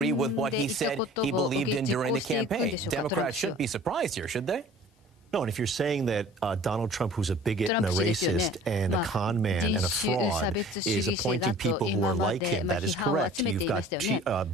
with what he said he believed in during the campaign. Democrats shouldn't be surprised here, should they? No, and if you're saying that Donald Trump, who's a bigot and a racist and a con man and a fraud, is appointing people who are like him, that is correct. You've got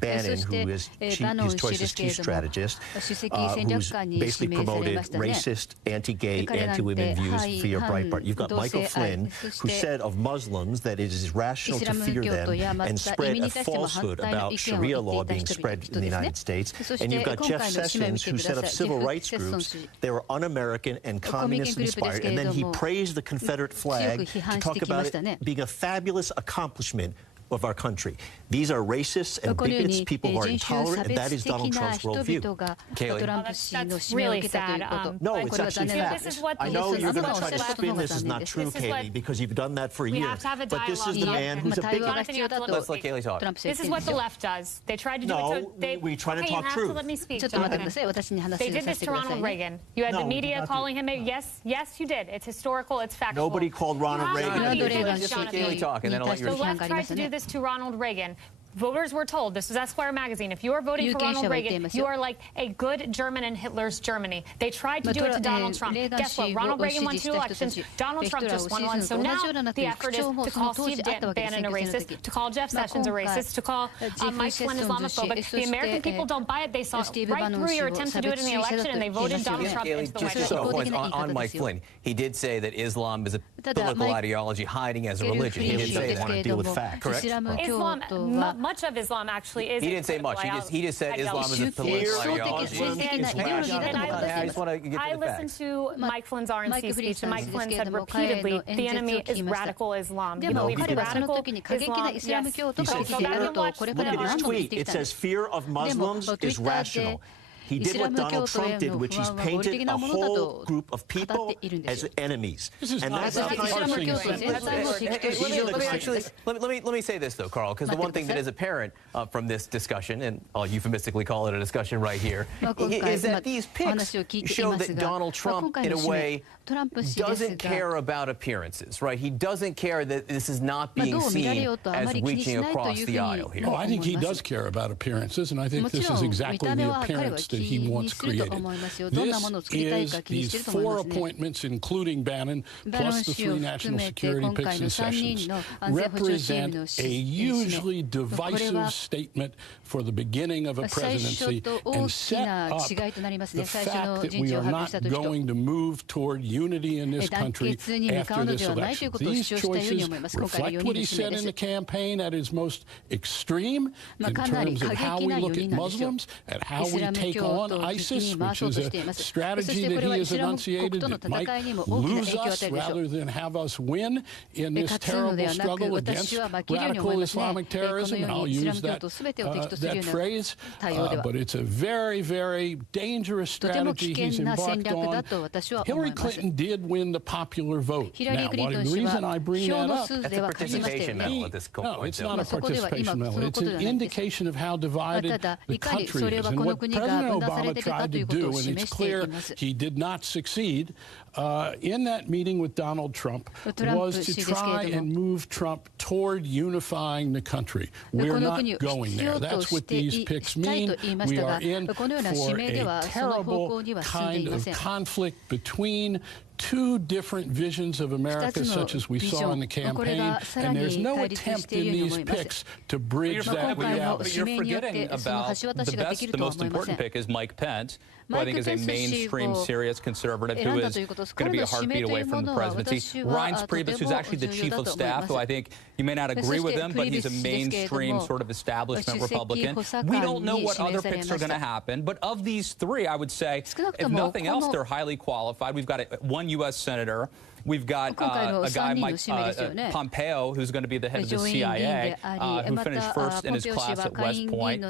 Bannon, who is his choice's chief strategist, who's basically promoted racist, anti-gay, anti-women views via Breitbart. You've got Michael Flynn, who said of Muslims that it is rational to fear them and spread a falsehood about Sharia law being spread in the United States. And you've got Jeff Sessions, who said of civil rights groups they were un-American and communist inspired, and then he praised the Confederate flag to talk about it being a fabulous accomplishment of our country. These are racists and bigots, people who are intolerant, and that is Donald Trump's worldview. Kayleigh. That's really sad. No, it's actually fact. I know you're going to try to spin this is not true, Kayleigh, because you've done that for years. But this is the man who's a bigot. Let's let Kayleigh talk. This is what the left does. They tried to do it to... we try to talk truth. You have to let me speak, Jonathan. They did this to Ronald Reagan. You had the media calling him... Yes, you did. It's historical. It's factual. Nobody called Ronald Reagan. Just let Kayleigh talk, and then I'll let you... The left tried to do this to Ronald Reagan. Voters were told, this was Esquire magazine, if you are voting for Ronald Reagan, you are like a good German in Hitler's Germany. They tried to do it to Donald Trump. Guess what? Ronald Reagan won 2 elections. Donald Trump just won 1. So now the effort is to call Steve Bannon a racist, to call Jeff Sessions a racist, to call Mike Flynn Islamophobic. The American people don't buy it. They saw right through your attempt to do it in the election, and they voted Donald Trump into the White House. On Mike Flynn, he did say that Islam is a political ideology hiding as a religion. He did say want to deal with facts. Correct? Islam, much of Islam actually is. He didn't say much. He just said Islam is a political ideology. I listened to Mike Flynn's RNC speech, and Mike Flynn said repeatedly, the enemy is radical Islam. He believes radical Islam. Yes. Look at his tweet. It says fear of Muslims is rational. He did what Donald Trump did, which he's painted a whole group of people as enemies. And that's not Let me say this, though, Carl, because the one thing that is apparent from this discussion, and I'll euphemistically call it a discussion right here, is that these pics show that Donald Trump, in a way, doesn't care about appearances, right? He doesn't care that this is not being seen as reaching across the aisle here. No, I think he does care about appearances, and I think this is exactly the appearance that he wants created. This is these 4 appointments, including Bannon, plus the 3 national security picks and Sessions, represent a hugely divisive statement for the beginning of a presidency and set up the fact that we are not going to move toward unity in this country after this election. These choices reflect what he said in the campaign at his most extreme in terms of how we look at Muslims, at how we take on ISIS, which is a strategy that he has enunciated that might lose us rather than have us win in this terrible struggle against radical Islamic terrorism. And I'll use that phrase, but it's a very, very dangerous strategy he's embarked on. Hillary Clinton did win the popular vote. Now, the reason I bring that up... That's a participation medal at this point. No, it's not a participation medal. It's an indication of how divided the country is. And what President Obama tried to do, and it's clear he did not succeed, in that meeting with Donald Trump, was to try and move Trump toward unifying the country. We're not going there. That's what these picks mean. We are in for a terrible kind of conflict between 2 different visions of America, such as we saw in the campaign, and there's no attempt in these picks to bridge that reality. But you're forgetting about the most important pick is Mike Pence, who I think is a mainstream, serious conservative who is going to be a heartbeat away from the presidency. Reince Priebus, who's actually the chief of staff, who I think you may not agree with him, but he's a mainstream sort of establishment Republican. We don't know what other picks are going to happen, but of these 3, I would say, if nothing else, they're highly qualified. We've got 1 U.S. senator. We've got a guy, Mike Pompeo, who's going to be the head of the CIA, who finished first in his class at West Point.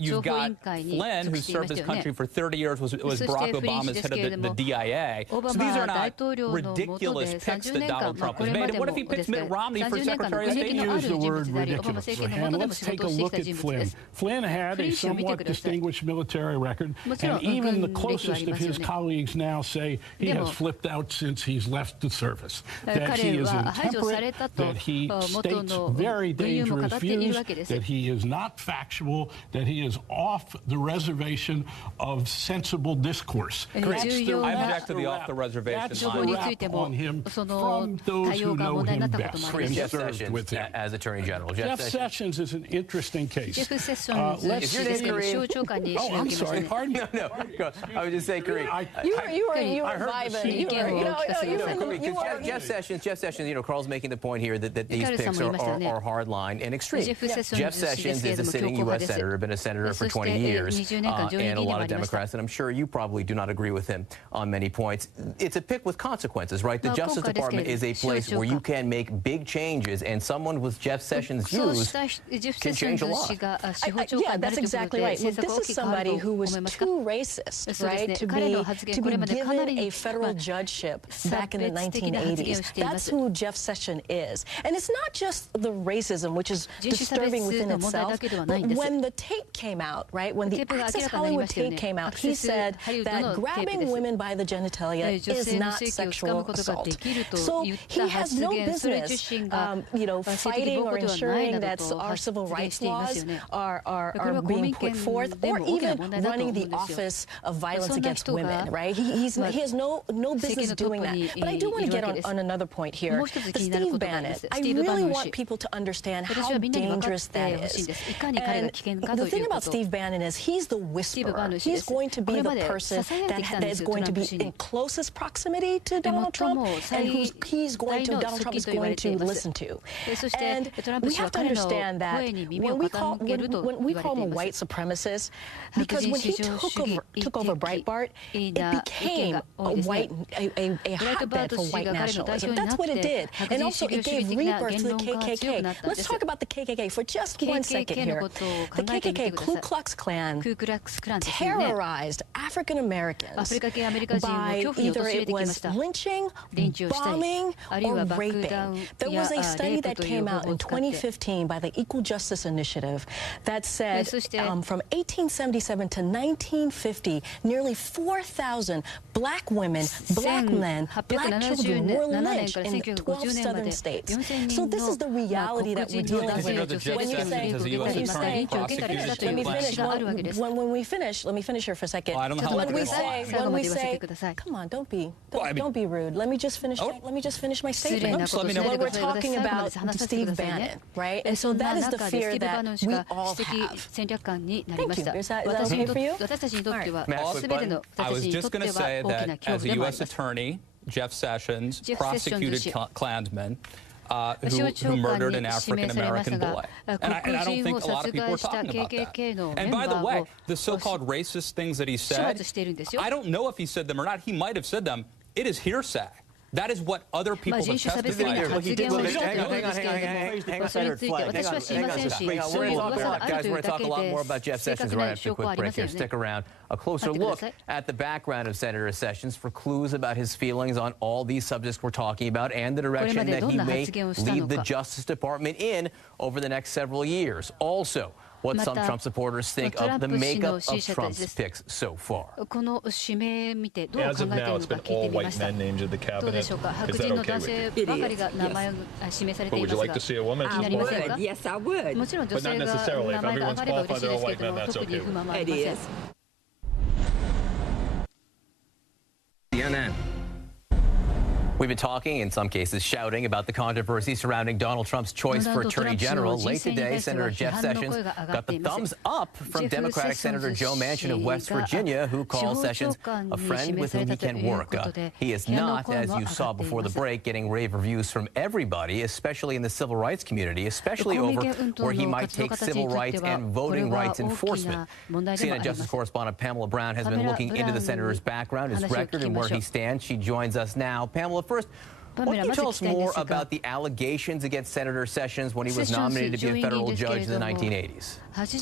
You've got Flynn, who served his country for 30 years, was Barack Obama's head of the DIA. So these are not ridiculous picks that Donald Trump has made. And what if he picks Mitt Romney for Secretary of State? Use the word ridiculous. And let's take a look at Flynn. Flynn had a somewhat distinguished military record, and even the closest of his colleagues now say he has flipped out since he's left left the service, that he is intemperate, that he states very dangerous views, that he is not factual, that he is off the reservation of sensible discourse. I object to the off-the-reservation line on him from those who know him best and served with him. As Attorney General. Jeff Sessions is an interesting case. Is your name Kareem? Oh, I'm sorry. Pardon me. No. I would just say Kareem. You were vibing. Jeff Sessions, Carl's making the point here that these picks are hardline and extreme. Jeff Sessions is a sitting U.S. senator, been a senator for 20 years, and a lot of Democrats, and I'm sure you probably do not agree with him on many points. It's a pick with consequences, right? The Justice Department is a place where you can make big changes, and someone with Jeff Sessions' views can change a lot. Yeah, that's exactly right. Look, this is somebody who was too racist, right, to be given a federal judgeship back in the 1980s. That's who Jeff Sessions is. And it's not just the racism, which is disturbing within itself, but when the tape came out, right, when the Access Hollywood tape came out, he said that grabbing women by the genitalia is not sexual assault. So he has no business, fighting or ensuring that our civil rights laws are being put forth, or even running the Office of Violence Against Women, right? He has no business doing that. But I do want to get on another point here. Steve Bannon. I really want people to understand how dangerous that is. And the thing about Steve Bannon is he's the whisperer. He's going to be the person that is going to be in closest proximity to Donald Trump, and who Donald Trump is going to listen to. And we have to understand that when we call him a white supremacist, because when he took over Breitbart, it became a hotbed for white nationalism. That's what it did. And also it gave rebirth to the KKK. Let's talk about the KKK for just 1 second here. The KKK, Ku Klux Klan, terrorized African Americans by either it was lynching, bombing, or raping. There was a study that came out in 2015 by the Equal Justice Initiative that said from 1877 to 1950, nearly 4,000 black women, black men, black children were lynched in 12 southern states. So this is the reality that we're dealing with. When you say, let me finish here for a second. When we say, come on, don't be rude. Let me just finish my statement. When we're talking about Steve Bannon, right? And so that is the fear that we all have. Thank you. Is that okay for you? Right. I was just going to say that as a U.S. attorney, Jeff Sessions prosecuted Klansmen who murdered an African-American boy. And I don't think a lot of people are talking about that. And by the way, the so-called racist things that he said, I don't know if he said them or not. He might have said them. It is hearsay. That is what other people have testified to. Hang on, Senator Flagg. Guys, we're going to talk a lot more about Jeff Sessions right after a quick break here. Stick around. A closer look at the background of Senator Sessions for clues about his feelings on all these subjects we're talking about and the direction that he may lead the Justice Department in over the next several years. Also, what some Trump supporters think of the makeup of Trump's picks so far. As of now, it's been all white men named in the cabinet. Is that okay with you? It is, yes. But would you like to see a woman? I would, yes, I would. But not necessarily. If everyone's qualified, they're all white men, that's okay with you. It is. CNN. We've been talking, in some cases shouting, about the controversy surrounding Donald Trump's choice for Attorney General. Late today, Senator Jeff Sessions got the thumbs up from Democratic Senator Joe Manchin of West Virginia, who calls Sessions a friend with whom he can work. He is not, as you saw before the break, getting rave reviews from everybody, especially in the civil rights community, especially over where he might take civil rights and voting rights enforcement. CNN Justice correspondent Pamela Brown has been looking into the senator's background, his record, and where he stands. She joins us now. Pamela, first, Why don't you tell us more about the allegations against Senator Sessions when he was nominated to be a federal judge in the 1980s?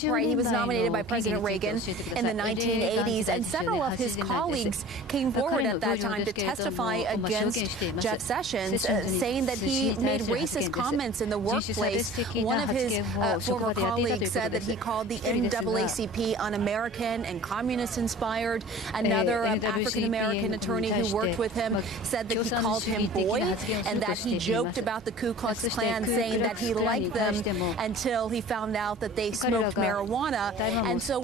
Right, he was nominated by President Reagan in the 1980s, and several of his colleagues came forward at that time to testify against Jeff Sessions, saying that he made racist comments in the workplace. One of his former colleagues said that he called the NAACP un-American and communist-inspired. Another African-American attorney who worked with him said that he called him boy and that he joked about the Ku Klux Klan, saying that he liked them until he found out that they smoked marijuana. And so